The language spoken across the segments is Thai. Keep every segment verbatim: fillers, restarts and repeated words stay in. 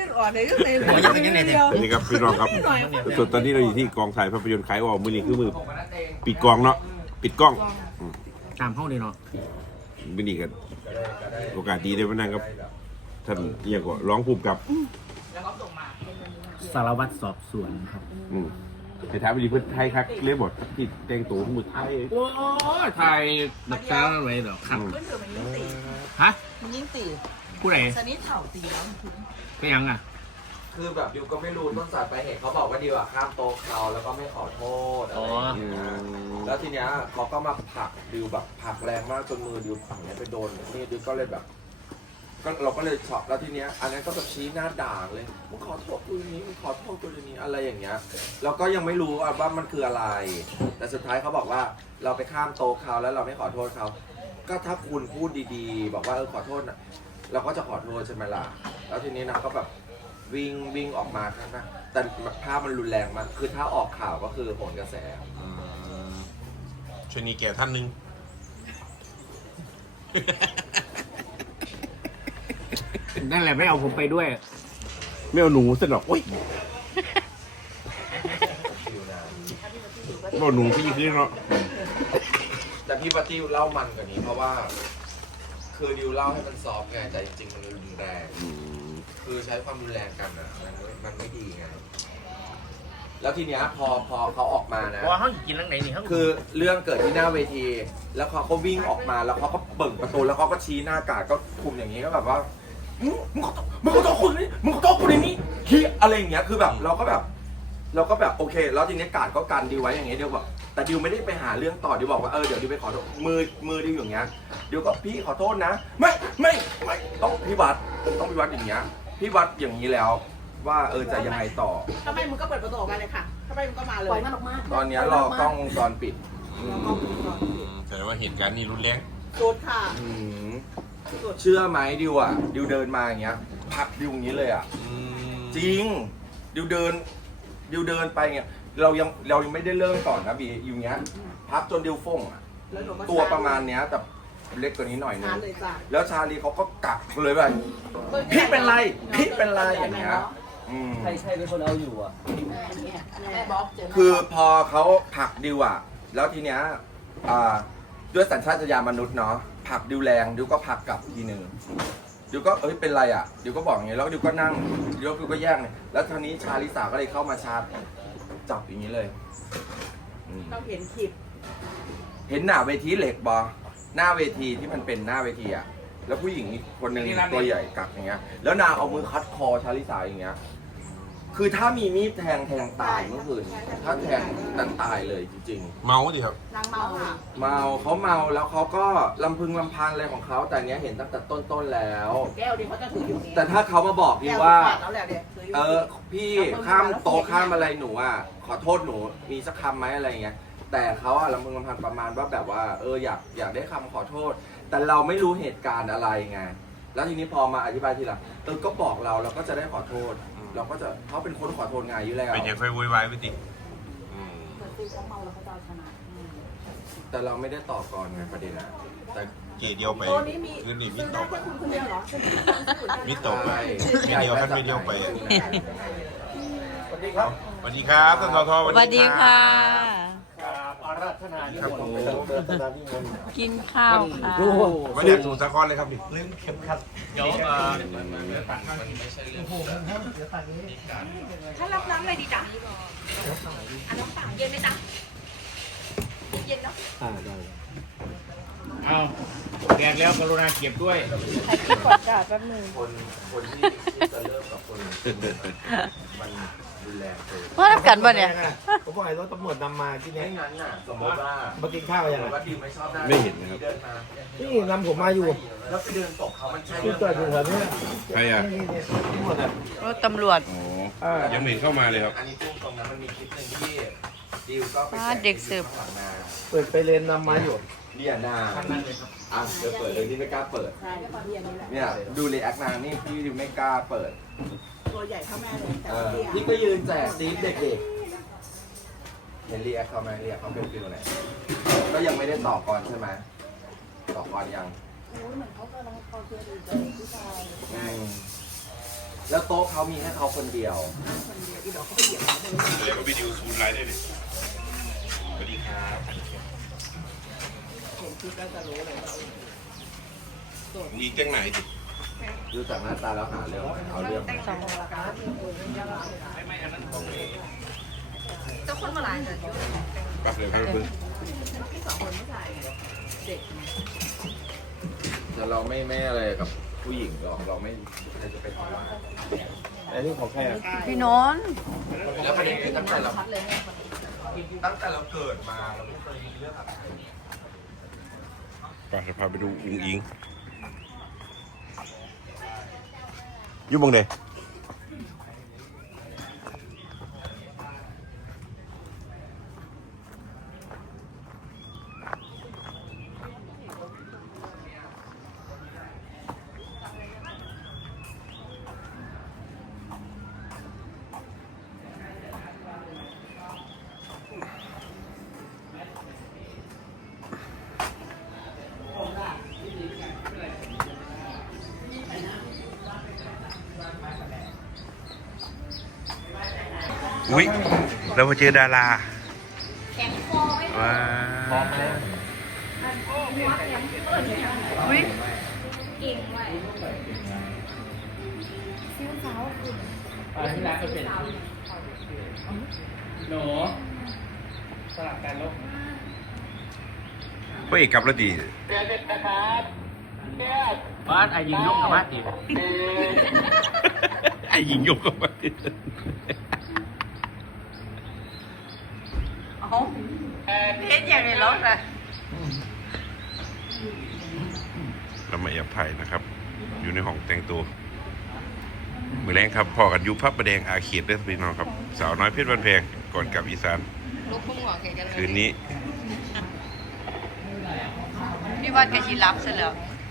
อ่อนเลยก็เลยนี่ครับพี่น้องครับส่วนตอนนี้เราอยู่ที่กองถ่ายภาพยนตร์ขายออกมือนี่คือมือปิดกองเนาะปิดกล้องตามห้องเลยเนาะมือนี่กันโอกาสดีได้มานั่งครับท่านเรียกว่าร้องภูมิกับสารวัตรสอบสวนครับอืมไปถามไปดีเพื่อนไทยครับเรียกบทที่แต่งตัวมือไทยโอ้ยไทยดักจ้าไว้เหรอครับเพื่อนเธอมันยิ่งตีฮะมันยิ่งตีผู้ใดสนิทเถ่าตีแล้วไปยังอ่ะคือแบบดิวก็ไม่รู้ต้นสายปลายเหตุเขาบอกว่าดิวอะข้ามโต๊ะเขาแล้วก็ไม่ขอโทษอะไรอย่างเงี้ยแล้วทีเนี้ยเขาก็มาผลักดิวแบบผลักแรงมากจนมือดิวฝั่งเนี้ยไปโดนนี่ดิวก็เลยแบบก็เราก็เลยช็อกแล้วทีเนี้ยอันนั้นก็แบบชี้หน้าด่าเลยมึงขอโทษกูอย่างนี้มึงขอโทษกูอย่างนี้อะไรอย่างเงี้ยเราก็ยังไม่รู้ว่ามันคืออะไร แต่สุดท้ายเขาบอกว่าเราไปข้ามโต๊ะเขาแล้วเราไม่ขอโทษเขาก็ถ้าคุณพูดดีๆบอกว่าเออขอโทษนะเราก็จะขอโทษใช่ไหมล่ะแล้วทีนี้นางก็แบบวิ่งวิ่งออกมาข้างหน้าแต่ภาพมันรุนแรงมากคือถ้าออกข่าวก็คือโหนกระแสชนีแก่ท่านหนึ่งนั่นแหละไม่เอาผมไปด้วยไม่เอาหนูเสร็จหรอกโอ้ยไม่เอาหนูพี่ขึ้นเนาะแต่พี่ปาติ้วเล่ามันกว่านี้เพราะว่า คือดิวเล่าให้มันซอฟต์ไงแต่จริงๆมันรุนแรงคือใช้ความรุนแรงกันอ่ะมันมันไม่ดีไงแล้วทีเนี้ยพอพอเขาออกมานะว่าเขากินทั้งไหนนี่เขาคือเรื่องเกิดที่หน้าเวที แล้วเขาก็วิ่งออกมาแล้วเขาก็เปิดประตูแล้วเขาก็ชี้หน้ากาดก็คุมอย่างนี้ก็แบบว่ามึงมึงขอโทษมึงขอโทษคนนี้มึงขอโทษคนนี้เฮียอะไรอย่างเงี้ยคือแบบเราก็แบบ เราก็แบบโอเค แล้วทีนี้กาดก็กันดิวไว้อย่างเงี้ยเดี๋ยวบอกแต่ดิวไม่ได้ไปหาเรื่องต่อดิวบอกว่าเออเดี๋ยวดิวไปขอโทษมือมือดิวอย่างเงี้ยดิวก็พี่ขอโทษนะ ไม่ไม่ไม่ต้องพี่วัดต้องพี่วัดอย่างเงี้ยพี่วัดอย่างนี้แล้ว ว่าเออจะยังไงต่อทำไมมึงก็เปิดประตูออกมาเลยค่ะทำไมมึงก็มาเลยปล่อยมันออกมาตอนเนี้ยรอกล้องวงจรปิดอืมแต่ว่าเหตุการณ์นี้รุนแรงสุดค่ะอืมเชื่อไหมดิวอ่ะดิวเดินมาอย่างเงี้ยผลักดิวอย่างนี้เลยอ่ะจริงดิวเดินดิวเดินไปเงี้ยเรายังเรายังไม่ได้เริ่มก่อนนะบีอยู่เงี้ยพับจนดิวฟงอ่ะแล้วหนูก็ตัวประมาณเนี้ยแต่เล็กกว่านี้หน่อยนึชาง เลยจ้ะแล้วชาลีเขาก็กักเลยไปพี่เป็นไรพี่เป็นไรอย่างเงี้ยอืมใครใช่เป็นคนเอาอยู่อ่ะแม่บอกเจอคือพอเขาผลักดิวอ่ะแล้วทีเนี้ยอ่าด้วยสัญชาตญาณมนุษย์เนาะผลักดิวแรงดิวก็ผลักกลับทีหนึ่งดิวก็เอ้ยเป็นไรอ่ะดิวก็บอกอย่างเงี้ยแล้วดิวก็นั่งดิวก็แย่งเลยแล้วทีนี้ชาลิสาก็เลยเข้ามาชาร์จจับอย่างนี้เลยอืมต้องเห็นคลิปเห็นหน้าเวทีเหล็กบอหน้าเวทีที่มันเป็นหน้าเวทีอ่ะแล้วผู้หญิงอีกคนหนึ่งตัวใหญ่กักอย่างเงี้ยแล้วนางเอามือคัดคอชาลิสาอย่างเงี้ยคือถ้ามีมีดแทงแทงตายเมื่อคืนถ้าแทงนั้นตายเลยจริงๆเมาดิครับนางเมาค่ะเมาเขาเมาแล้วเขาก็ลำพึงลำพันอะไรของเขาแต่เนี้ยเห็นตั้งแต่ต้นๆแล้วแก้วดิเขาจะถืออยู่นี่แต่ถ้าเขามาบอกพี่ว่าแก้แล้วแหละเด็กถือยู่เออพี่ข้ามโตะข้ามอะไรหนูอ่ะขอโทษหนูมีสักคำไหมอะไรเงี้ยแต่เขาอะลำพึงลำพันประมาณว่าแบบว่าเอออยากอยากได้คำขอโทษ แต่เราไม่รู้เหตุการณ์อะไรไงแล้วทีนี้พอมาอธิบายทีหลังเออก็บอกเราเราก็จะได้ขอโทษ เราก็จะเขาเป็นคนขอโทษไงอยู่แล้วเป็นยังไงวุ่นวายไปติอืมเหมือนตีเขาเมาแล้วเขาจะเอาชนะแต่เราไม่ได้ตอบก่อนไงประเด็นอะแต่เกเดียวไปตัวนี้มีคืนนี้มิซื้อตได้กแค่คุณคนเดียวเหรอใช่ไหมมิตกไปมีเดียวท่านไม่เดียวไปสวัสดีครับสวัสดีครับท่านสทสวัสดีค่ะอาราธนาที่มนต์กินข้าวค่ะไม่ได้สูตรสะครเลยครับดิลืมเข็มขัดเดี๋ยวเอ่อถ้ารับน้ำอะไรดีจ๊ะอันน้ำเปล่าเย็นไหมจ๊ะ เย็นเนาะอ่าได้เอาแดดแล้วกรุณาเก็บด้วยถ่ายคลิปก่อนจ้ะแป๊บนึงคนคนที่ที่จะเริ่มกับคนมันรุนแรงเกินว่ารับกันป่ะเนี่ยผมบอกไอ้รถตำรวจนำมาที่ไม่นี้งั้นน่ะสมมติว่ามากินข้าวสยังมมไงติว่าดิวไม่ชอบหน้าไม่เห็นนะครับเดินมานี่นำผมมาอยู่แล้วไปเดินตกเขามันใช่ที่จอดอยู่แถวนี้ใครอ่ะนี่นี่ตำรวจอ่ะรถตำรวจโอ้อ่ายังไม่เห็นเข้ามาเลยครับอันนี้พูดตรงนั้นมันมีคลิปหนึ่งที่ดิวก็ไปอ่าเด็กเสิร์ฟข้างหลังมาเปิดไปเลนนำมาอยู่เรียนาอ่ะเดี๋ยวเปิดเลยที่ไม่กล้าเปิดใช่ก็เรียนนี่แหละเนี่ยดูรีแอคนางนี่พี่ดิวไม่กล้าเปิดตัวใหญ่เท่าแม่เลยแต่เอว่าอเตี้ยพี่ก็ยืนแจกซีดเด็กๆ เห็นรีแอคเขาไหมรีแอคเขาเป็นฟิลไหนก็ยังไม่ได้ตอบก่อนใช่ไหมตอบก่อนยังโอ้ยเหมือนเขากำลังเขาเจอดีใจผู้ชายอืมแล้วโต๊ะเขามีแค่เขาคนเดียวคนเดียวอีดอกเขาไปเหยียบเขาเลยแล้วก็วิดีโอซูมไลน์ได้เลยสวัสดีครับเห็นคลิปแล้วจะรู้เลยว่ามีเจ้งไหนดิดูจากหน้าตาแล้วหาเรื่องไหมเอาเรื่องไหมสองเจ้าคนมาหลายเลยปักเลยเพื่อนเพื่อนที่สองคนไม่ใส่เด็กแต่เราไม่ไม่อะไรกับผู้หญิงหรอกเราไม่ใครจะเป็นอะไรอันนี้ของใครอ่ะพี่นนท์แล้วประเด็นคือตั้งแต่เราตั้งแต่เราเกิดมาเราไม่เคยมีเรื่องอะไรไปจะพาไปดูอุ้งอิงอยู่บังเดอุ้ยเรามาเจอดาราแข็งคอไว้ว้าอุ้ยเก่งไว้ที่ร้านก็เป็นหนูสลับกันลูกพระเอกกลับแล้วดีบ้านไอ้ยิงยกกับบ้านอีกไอ้หญิงยกกลับมาเอ้าเพชรอย่างในรถเลยเรามาแอบถ่ายนะครับ อยู่ในห้องแต่งตัวมือแรงครับพ่อกันอยูพับประแดงอาเขตเด้อพี่น้องครับ สาวน้อยเพชรวันแพงก่อนกลับอีสานลูกพุ่งหัวเกกันเลยคืนนี้พี่วัดกับชีรับเสร็จแล้ว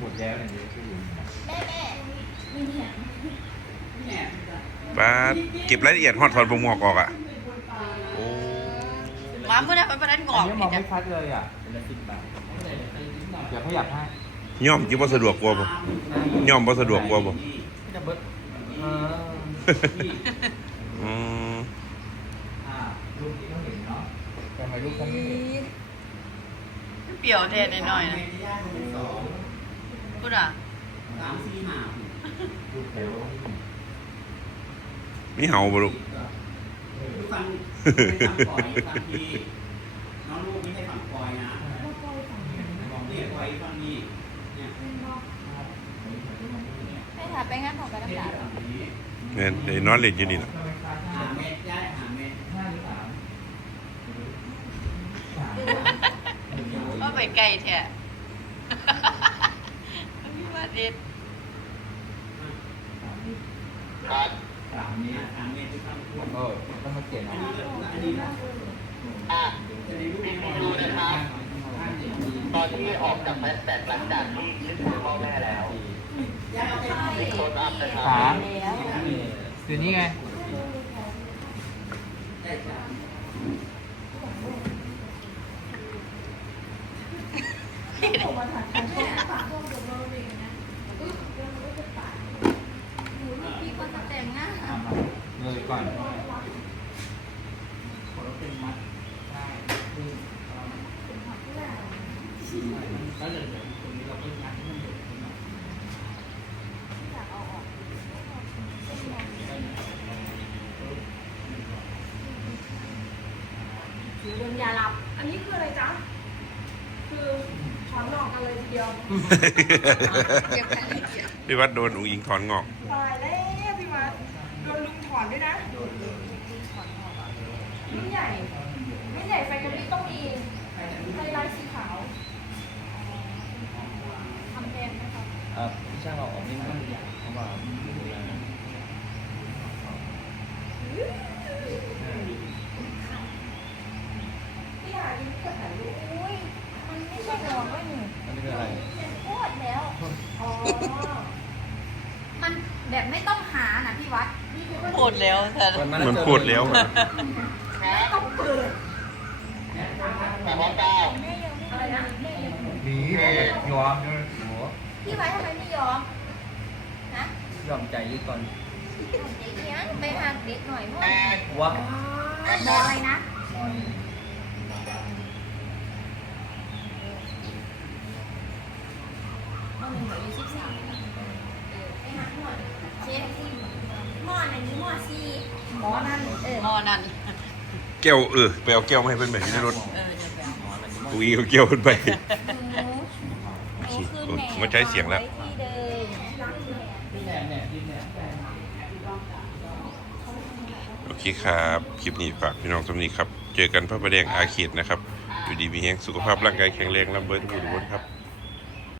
ป้าเก็บรายละเอียดฮอดถอดผมงอกออกอ่ะโอ้มาเมื่อนั้นมันประเด็นงอกมอีองกไม่จ้ะชัดเลยอ่ะเดี๋ยวขยับให้ย่อมจิบ่สะดวกกว่าบ่ย่อมบ่สะดวกกว่าบ่จะเบิดเอออืมรูปที่เขาเห็นเนาะแต่ถ่ายรูปกันไม่เห็นเปรี้ยวแท้หน่อยๆนะพูดอ่ะมีเห่าบ่ลูกน้องลูกไม่ใช่ฝั่งปอยนะนี่ปอยฝั่งนี้เนี่ยให้ถามไปงั้นของกันน้ำตาลเนี่ยไอ้นอนเล่นอยู่นี่น่ะหาเม็ดได้หาเม็ดก็ไปไกลแท้พี่วัดเด็ดสามเม็ดสามเม็ดที่ฝั่งเออต้องมาเขียนเอาอันนี้นะอ่ะดูนะครับตอนที่ออกจากแฟลชแบ็กหลังจากที่คิดถึงพ่อแม่แล้วมีคนอัพนะครับสามคือนี่ไงพี่คนจะแต่งหน้าเลยก่อนแล้วเดี๋ยวตรงนี้เราก็งัดให้มันเดือดขึ้นมาถือเดินยาลับ อันนี้คืออะไรจ๊ะ คือช้อนหลอกกันเลยทีเดียวเก็บแค่ไหนเดียวพี่วัดโดนอุ้งอิงถอนงอกตายแล้วพี่วัดโดนลุงถอนด้วยนะรุ่นใหญ่รุ่นใหญ่ไฟกระพริบต้องมีไฟลายสีขาวทำแทนไหมคะอ่ะพี่ช่างเอาออกนี่มันเพราะว่าพี่หายิ้มเกิดถ่ายรูปอุ้ยมันไม่ใช่หรอกไม่หนึ่งมันคืออะไรโคตรแล้วอ๋อมันแบบไม่ต้องหานะพี่วัดพูดแล้วแต่มันพูดแล้วอะไม่ต้องเปิดแต่พอเก้าแม่ยังไม่อะไรนะแม่ยังหนียอมด้วยโหพี่ไว้ทำไมไม่ยอมนะยอมใจยึดก่อนยไปหาเด็กหน่อยพ่อว้าบออะไรนะมันเหมือนอยู่สิบสามไปหาหมอเชฟหมออันนี้หมอซีหมอนั่นเออหม้อนั่นแก้วเออไปเอาแก้วมาให้เพื่อนแบบนี้ในรถเออจะไปเอาหม้อนั่นกูอีเอาแก้วขึ้นไปหนูหนูขึ้นแหนมันใช้เสียงแล้วไที่เดิมรักแหนที่แหนเนี่ยที่แหนโอเคครับคลิปนี้ฝากพี่น้องสำนีครับ เจอกันพระประแดงอาเขตนะครับอยู่ดีมีแห้งสุขภาพร่างกายแข็งแรงลำเบิดทุกคนครับ